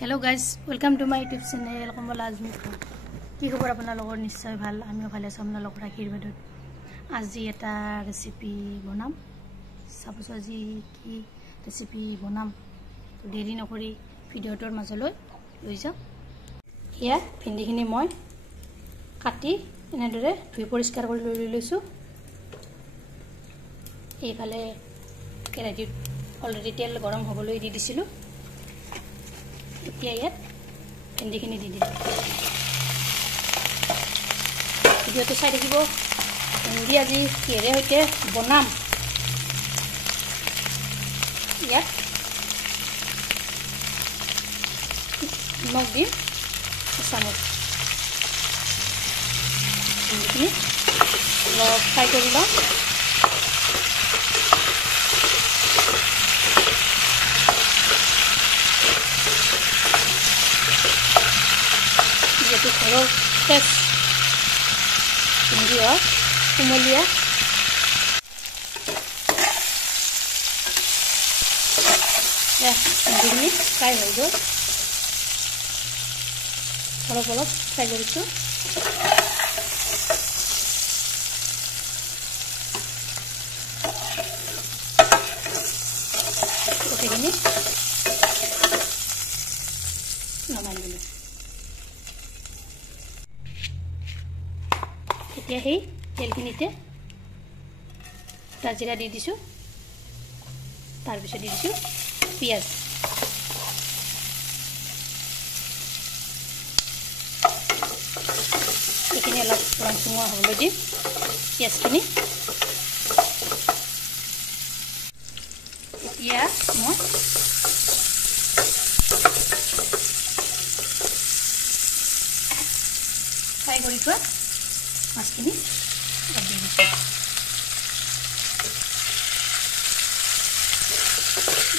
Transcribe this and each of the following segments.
Hello guys, welcome to my YouTube channel. Komal Azmi. কি খবৰ আপোনালোকৰ নিশ্চয় ভাল আমিও ভালে আছো আপোনালোকৰ আশীৰ্বাদত আজি এটা ৰেচিপি বনাম সাপোজ আজি কি ৰেচিপি বনাম তো দেৰি নকৰি ভিডিওটোৰ মাজলৈ লৈ যাও ইয়া ভিন্দিখিনি মই কাটি এনেদৰে ধুই পৰিষ্কাৰ কৰি লৈ লৈছো এইফালে কেৰাহীত অলৰেডি তেল গৰম হ'বলৈ দি দিছিলো এতিয়া ইয়াত ভিন্দিখিনি দি দিম ভিডিওটো চাই থাকিব ভিন্দি আজি কিহেৰে সৈতে বনাম ইয়াত নিমখ দিম চামুচ ভিন্দিখিনি অলপ ফ্ৰাই কৰি লওঁ যিহেতু ঘৰৰ ফ্ৰেছ ভিন্দি হয় কুমলীয়া ভিন্দিখিনি ফ্ৰাই হৈ গ'ল অলপ অলপ ফ্ৰাই কৰিছোঁ গোটেইখিনি নমাই দিলোঁ এতিয়া সেই তেলখিনিতে জিৰা দি দিছোঁ তাৰপিছত দি দিছোঁ পিঁয়াজ এইখিনি অলপ ৰংচঙুৱা হ'বলৈ দিম পিঁয়াজখিনি এতিয়া মই ফ্ৰাই কৰি থোৱা মাছখিনি দি দিছোঁ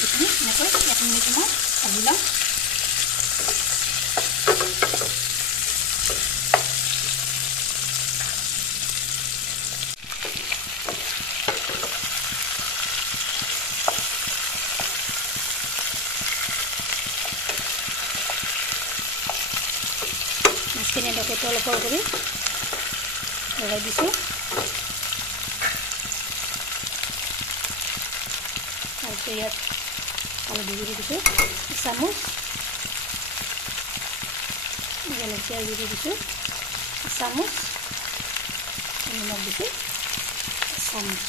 এইখিনি এনেকৈ 1 মিনিটমান ভাজি লওঁ মাছখিনি এনেকৈ অলপ কৰি লগাই দিছোঁ তাৰপিছত ইয়াত হালধি গুড়ি দিছোঁ চামুচ জলকীয়া গুড়ি দিছোঁ চামুচ নিমখ দিছোঁ চামুচ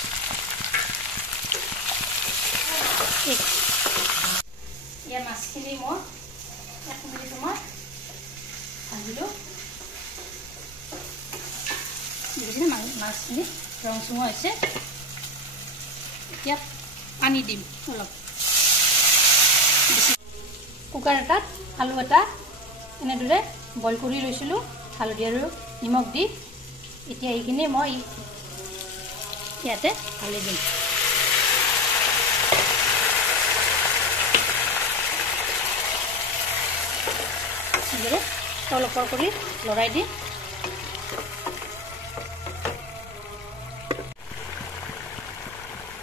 ইয়াৰ মাছখিনি মই 1 মিনিটমান ভাজিলোঁ বুজিছে মাছখিনি ৰংচঙুৱা হৈছে এতিয়া পানী দিম অলপ কুকাৰ এটাত আলু এটা এনেদৰে বইল কৰি লৈছিলোঁ হালধি আৰু নিমখ দি এতিয়া এইখিনি মই ইয়াতে ঢালি দিম এনেদৰে তলপৰ কৰি লৰাই দিম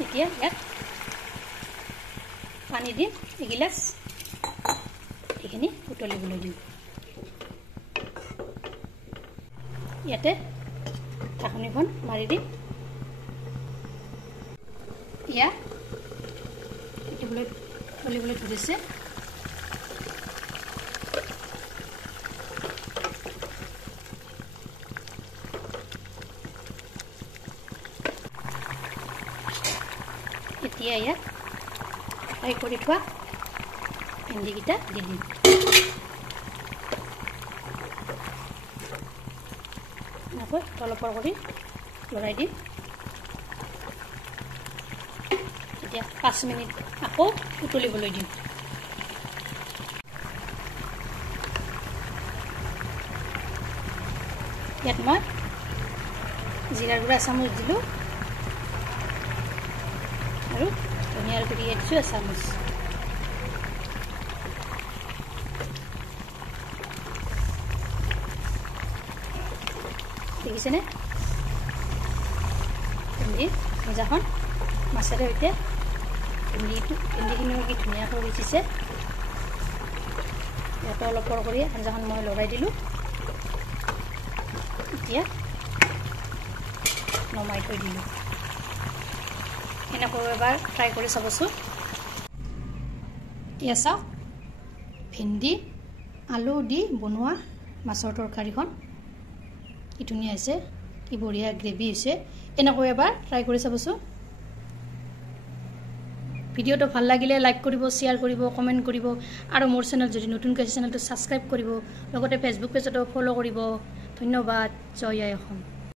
এতিয়া ইয়াত পানী দিম এগিলাচ এইখিনি উতলিবলৈ দিম ইয়াতে ঢাকনিখন মাৰি দিম ইয়াত উতলিবলৈ ধৰিছে এতিয়া ইয়াত ফ্ৰাই কৰি থোৱা ভিন্দিকেইটা দি দিম এনেকৈ তলপৰ কৰি লৰাই দিম এতিয়া 5 মিনিট আকৌ উতলিবলৈ দিম ইয়াত মই জিৰাৰ গুড়া চামুচ দিলোঁ আৰু ধনিয়াৰ গুড়ি দিছোঁ এচামুচ দেখিছেনে ভিন্দি ভজাখন মাছেৰে সৈতে ভিন্দিখিনিও কি ধুনীয়াকৈ সিজিছে নিমখটো অলপ পৰ কৰি আঞ্জাখন মই লৰাই দিলোঁ এতিয়া নমাই থৈ দিলোঁ এনেকৈ এবাৰ ট্ৰাই কৰি চাবচোন এয়া চাওক ভেন্দি আলু দি বনোৱা মাছৰ তৰকাৰীখন কি ধুনীয়া হৈছে কি বঢ়িয়া গ্ৰেভি হৈছে এনেকৈ এবাৰ ট্ৰাই কৰি চাবচোন ভিডিওটো ভাল লাগিলে লাইক কৰিব শেয়াৰ কৰিব কমেন্ট কৰিব আৰু মোৰ চেনেল যদি নতুনকৈ আছে চেনেলটো সাবস্ক্ৰাইব কৰিব লগতে ফেসবুক পেজতো ফলো কৰিব ধন্যবাদ জয় আই অসম